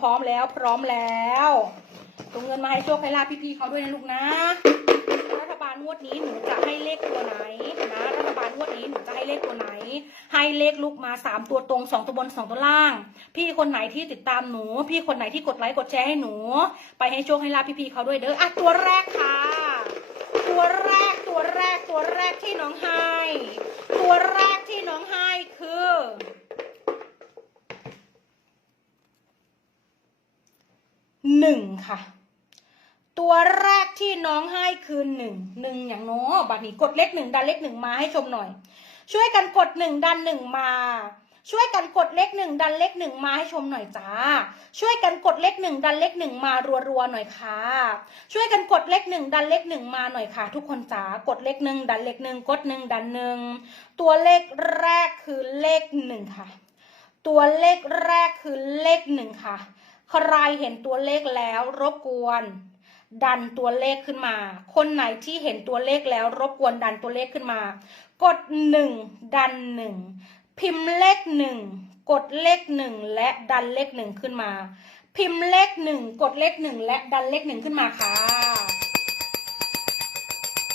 พร้อมแล้ว พร้อมแล้วส่งเงินมาให้โชคให้ลาภพี่ๆเขาด้วยนะลูกนะ รัฐบาลงวดนี้หนูจะให้เลขตัวไหนนะรัฐบาลงวดนี้หนูจะให้เลขตัวไหน ให้เลขลูกมาสามตัวตรงสองตัวบนสองตัวล่าง พี่คนไหนที่ติดตามหนู พี่คนไหนที่กดไลค์กดแชร์ให้หนู ไปให้โชคให้ลาภพี่ๆเขาด้วยเด้ออะตัวแรกค่ะ ตัวแรกตัวแรกตัวแรกที่น้องให้ตัวแรกที่น้องให้คือ หนึ่งค่ะ ตัวแรกที่น้องให้คือหนึ่งหนึ่งอย่างน้อบัดนี้กดเลขหนึ่งดันเลขหนึ่งมาให้ชมหน่อย ช่วยกันกดหนึ่งดันหนึ่งมาช่วยกันกดเลขหนึ่งดันเลขหนึ่งมาให้ชมหน่อยจ้า ช่วยกันกดเลขหนึ่งดันเลขหนึ่งมารัวๆหน่อยค่ะ ช่วยกันกดเลขหนึ่งดันเลขหนึ่งมาหน่อยค่ะ ทุกคนจ๋ากดเลขหนึ่งดันเลขหนึ่งกดหนึ่งดันหนึ่งตัวเลขแรกคือเลขหนึ่งค่ะ ตัวเลขแรกคือเลขหนึ่งค่ะ ใครเห็นตัวเลขแล้วรบกวน ดันตัวเลขขึ้นมา คนไหนที่เห็นตัวเลขแล้วรบกวนดันตัวเลขขึ้นมา กดหนึ่งดันหนึ่งพิมพ์เลขหนึ่งกดเลขหนึ่งและดันเลขหนึ่งขึ้นมา พิมพ์เลขหนึ่งกดเลขหนึ่งและดันเลขหนึ่งขึ้นมาค่ะ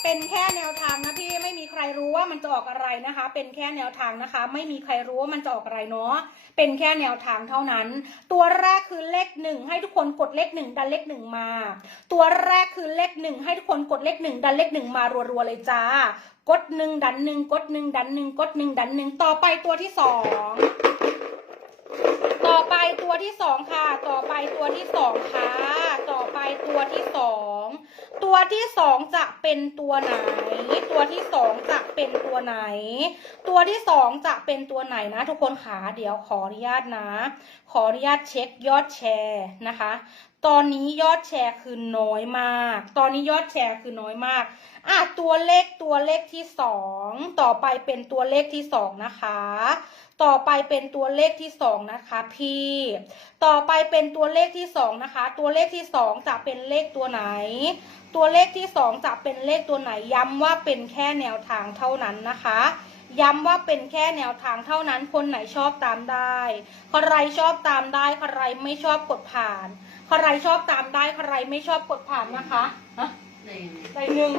เป็นแค่แนวทางนะพี่ไม่มีใครรู้ว่ามันจะออกอะไรนะคะ เป็นแค่แนวทางนะคะ ไม่มีใครรู้ว่ามันจะออกอะไรเนาะเป็นแค่แนวทางเท่านั้น ตัวแรกคือเลขหนึ่งให้ทุกคนกดเลขหนึ่งดันเลขหนึ่งมา ตัวแรกคือเลขหนึ่งให้ทุกคนกดเลขหนึ่งดันเลขหนึ่งมารัวๆเลยจ้ากดหนึ่งดันหนึ่งกดหนึ่งดันหนึ่งกดหนึ่งดันหนึ่งต่อไปตัวที่สองต่อไปตัวที่สองค่ะ ต่อไปตัวที่สองค่ะ ต่อไปตัวที่ ตัวที่สองจะเป็นตัวไหน ตัวที่สองจะเป็นตัวไหน ตัวที่สองจะเป็นตัวไหนนะ ทุกคนขาเดี๋ยวขออนุญาตนะ ขออนุญาตเช็คยอดแชร์นะคะ ตอนนี้ยอดแชร์คือน้อยมาก ตอนนี้ยอดแชร์คือน้อยมากอะตัวเลขตัวเลขที่สองต่อไปเป็นตัวเลขที่สองนะคะ ต่อไปเป็นตัวเลขที่สองนะคะพี่ ต่อไปเป็นตัวเลขที่สองนะคะ ตัวเลขที่สองจะเป็นเลขตัวไหน ตัวเลขที่สองจะเป็นเลขตัวไหน ย้ำว่าเป็นแค่แนวทางเท่านั้นนะคะย้ำว่าเป็นแค่แนวทางเท่านั้น คนไหนชอบตามได้ ใครชอบตามได้ ใครไม่ชอบกดผ่าน ใครชอบตามได้ ใครไม่ชอบกดผ่านนะคะ ใบหนึ่ง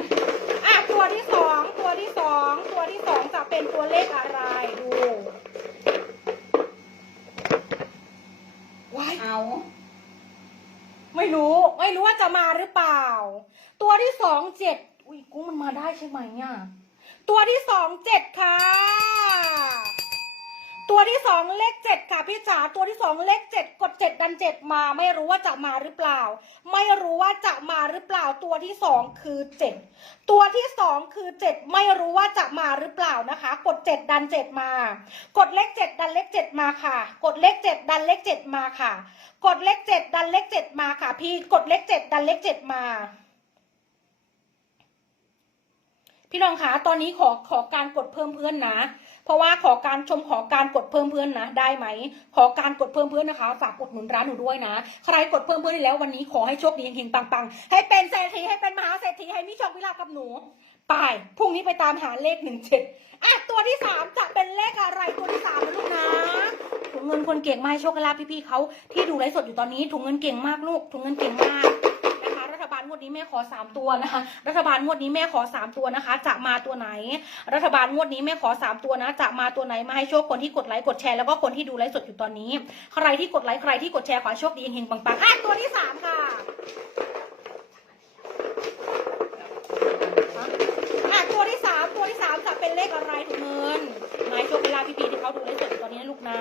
อะตัวที่สองตัวที่สองตัวที่สองจะเป็นตัวเลขอะไรดูว้ายเอา ไม่รู้ ไม่รู้ว่าจะมาหรือเปล่า ตัวที่สองเจ็ดอุ้ยกุ้งมันมาได้ใช่ไหมอะตัวที่สองเจ็ดค่ะ ตัวที่สองเลขเจ็ดค่ะพี่จ๋าตัวที่สองเลขเจ็ดกดเจ็ดดันเจ็ดมา ไม่รู้ว่าจะมาหรือเปล่า ไม่รู้ว่าจะมาหรือเปล่า ตัวที่สองคือเจ็ดตัวที่สองคือเจ็ดไม่รู้ว่าจะมาหรือเปล่านะคะ กดเจ็ดดันเจ็ดมา กดเลขเจ็ดดันเลขเจ็ดมาค่ะ กดเลขเจ็ดดันเลขเจ็ดมาค่ะ กดเลขเจ็ดดันเลขเจ็ดมาค่ะ พี่กดเลขเจ็ดดันเลขเจ็ดมาพี่น้องคะตอนนี้ขอขอการกดเพิ่มเพื่อนนะ เพราะว่าขอการชมขอการกดเพิ่มเพื่อนนะ ได้ไหม ขอการกดเพิ่มเพื่อนนะคะ ฝากกดหนุนร้านหนูด้วยนะ ใครกดเพิ่มเพื่อนได้แล้ววันนี้ขอให้โชคดีเฮงๆปังๆ ให้เป็นเศรษฐีให้เป็นมหาเศรษฐีให้มีโชควิลาภกับหนูไปพรุ่งนี้ไปตามหาเลขหนึ่งเจ็ดอะตัวที่สามจะเป็นเลขอะไรตัวที่สามนะลูกนะถุงเงินคนเก่งมาให้โชคลาภพี่ๆเขาที่ดูไลฟ์สดอยู่ตอนนี้ถุงเงินเก่งมากลูกถุงเงินเก่งมาก งวดนี้แม่ขอสามตัวนะคะ รัฐบาลงวดนี้แม่ขอสามตัวนะคะ จะมาตัวไหน รัฐบาลงวดนี้แม่ขอสามตัวนะ จะมาตัวไหนมาให้โชคคนที่กดไลค์กดแชร์แล้วก็คนที่ดูไลฟ์สดอยู่ตอนนี้ ใครที่กดไลค์ใครที่กดแชร์ขอโชคดีเฮงๆปังๆอะตัวที่สามค่ะตัวที่สามตัวที่สามจะเป็นเลขอะไรถุงเงินนายโชคเวลาพี่พีที่เขาดูไลฟ์สดอยู่ตอนนี้นะลูกนะ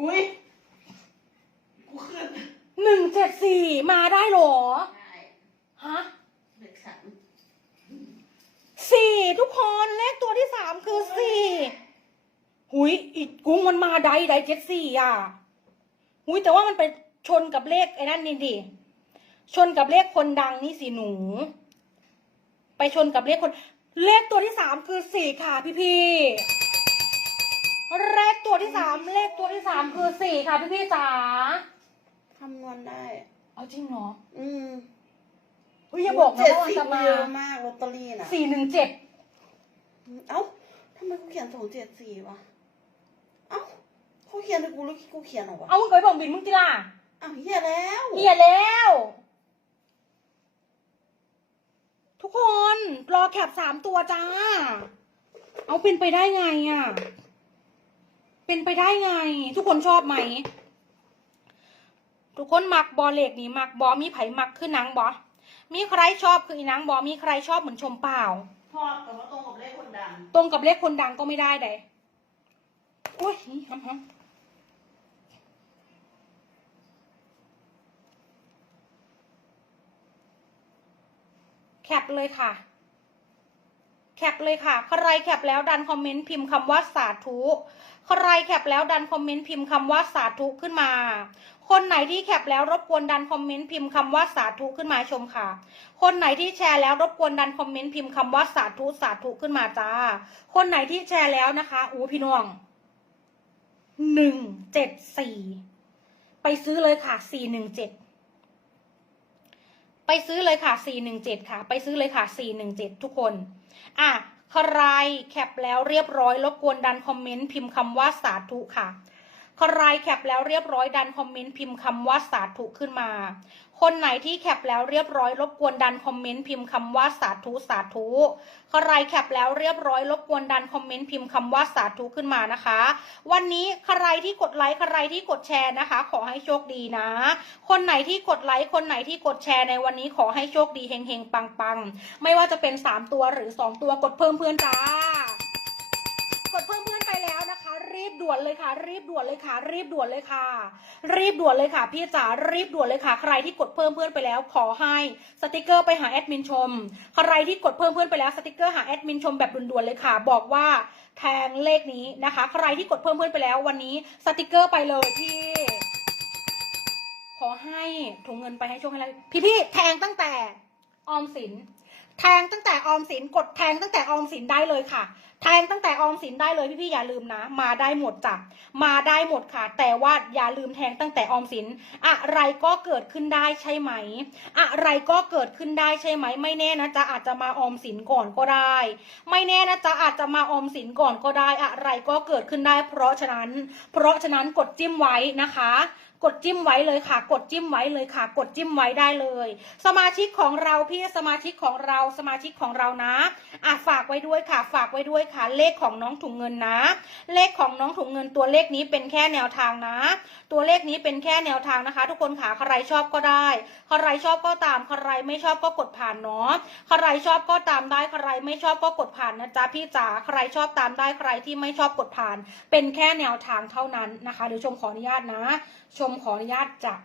อุ้ยกูขึ้น หนึ่ง เจ็ดสี่มาได้เหรอได้ฮะเด็กสามสี่ทุกคนเลขตัวที่สามคือสี่หุยอีกกุ้งมันมาได้ได้เจ็ดสี่อะหุยแต่ว่ามันไปชนกับเลขไอ้นั่นนี่ดิชนกับเลขคนดังนี่สิหนู ไปชนกับเลขคน เลขตัวที่สามคือสี่ค่ะพี่พี่เลขตัวที่สามเลขตัวที่สามคือสี่ค่ะพี่พี่จ๋าคำนวณได้ เอาจริงเหรออืมเฮ้ยอย่าบอกนะเจ็ดว่ามันสิบจะมาเยอะมากลอตเตอรี่น่ะ สี่หนึ่งเจ็ดเอ้าทำไมกูเขียนสองเจ็ดสี่วะ เอ้าคเขาเขียนให้กูหรือกูเขียนเหรอวะเอามึงเคยบอกบินมึงจิล่ะอ้าวเฮียแล้วเหียแล้ว ทุกคนรอแคปสามตัวจ้า เอาเป็นไปได้ไงอะ เป็นไปได้ไง ทุกคนชอบไหม ทุกคนมักบอเหล็กนี่มักบอมีไผมักคือหนังบอมีใครชอบคืออีหนังบอมีใครชอบเหมือนชมเปล่า ชอบแต่ว่าตรงกับเลขคนดัง ตรงกับเลขคนดังก็ไม่ได้เด้โอ้ยฮัมฮัมแคปเลยค่ะ แคปเลยค่ะ ใครแคปแล้วดันคอมเมนต์พิมพ์คำว่าสาธุ ใครแคปแล้วดันคอมเมนต์พิมพ์คำว่าสาธุขึ้นมา คนไหนที่แคปแล้วรบกวนดันคอมเมนต์พิมพ์คำว่าสาธุขึ้นมาชมค่ะ คนไหนที่แชร์แล้วรบกวนดันคอมเมนต์พิมพ์คำว่าสาธุสาธุขึ้นมาจ้า คนไหนที่แชร์แล้วนะคะอู้พี่น้องหนึ่งเจ็ดสี่ไปซื้อเลยค่ะสี่หนึ่งเจ็ด ไปซื้อเลยค่ะ 417 ค่ะ ไปซื้อเลยค่ะ 417 ทุกคน อะ ใครแคปแล้วเรียบร้อยรบกวนดันคอมเมนต์พิมพ์คำว่าสาธุค่ะ ใครแคปแล้วเรียบร้อยดันคอมเมนต์พิมพ์คำว่าสาธุขึ้นมา คนไหนที่แคปแล้วเรียบร้อยรบกวนดันคอมเมนต์พิมพ์คำว่าสาธุสาธุใครแคปแล้วเรียบร้อยรบกวนดันคอมเมนต์พิมพ์คำว่าสาธุขึ้นมานะคะ วันนี้ใครที่กดไลค์ใครที่กดแชร์นะคะ ขอให้โชคดีนะ คนไหนที่กดไลค์คนไหนที่กดแชร์ในวันนี้ขอให้โชคดีเฮงๆปังๆไม่ว่าจะเป็นสามตัวหรือสองตัวกดเพิ่มเพื่อนจ้ากดเพิ่มเพื่อน รีบด่วนเลยค่ะ รีบด่วนเลยค่ะ รีบด่วนเลยค่ะ รีบด่วนเลยค่ะ พี่จ๋ารีบด่วนเลยค่ะ ใครที่กดเพิ่มเพื่อนไปแล้ว ขอให้สติกเกอร์ไปหาแอดมินชม ใครที่กดเพิ่มเพื่อนไปแล้วสติกเกอร์หาแอดมินชมแบบด่วนๆเลยค่ะ บอกว่าแทงเลขนี้นะคะ ใครที่กดเพิ่มเพื่อนไปแล้ววันนี้สติกเกอร์ไปเลยพี่ขอให้ถุงเงินไปให้โชคให้ไรพี่ๆแทงตั้งแต่ออมสินแทงตั้งแต่ออมสินกดแทงตั้งแต่ออมสินได้เลยค่ะ แทงตั้งแต่ออมสินได้เลยพี่ๆอย่าลืมนะ มาได้หมดจ้ะมาได้หมดค่ะ แต่ว่าอย่าลืมแทงตั้งแต่ออมสิน อะไรก็เกิดขึ้นได้ใช่ไหม อะไรก็เกิดขึ้นได้ใช่ไหม ไม่แน่นะจ๊ะอาจจะมาออมสินก่อนก็ได้ ไม่แน่นะจ๊ะอาจจะมาออมสินก่อนก็ได้ อะไรก็เกิดขึ้นได้ เพราะฉะนั้น เพราะฉะนั้นกดจิ้มไว้นะคะ กดจิ้มไว้เลยค่ะ กดจิ้มไว้เลยค่ะ กดจิ้มไว้ได้เลย สมาชิกของเราพี่สมาชิกของเราสมาชิกของเรานะอะฝากไว้ด้วยค่ะ ฝากไว้ด้วยค่ะ เลขของน้องถุงเงินนะ เลขของน้องถุงเงินตัวเลขนี้เป็นแค่แนวทางนะ ตัวเลขนี้เป็นแค่แนวทางนะคะ ทุกคนค่ะใครชอบก็ได้ใครชอบก็ตามใครไม่ชอบก็กดผ่านเนาะใครชอบก็ตามได้ใครไม่ชอบก็กดผ่านนะจ๊ะพี่จ๋าใครชอบตามได้ใครที่ไม่ชอบกดผ่าน เป็นแค่แนวทางเท่านั้นนะคะเดี๋ยวชมขออนุญาตนะ ชมมขออนุญาตจับ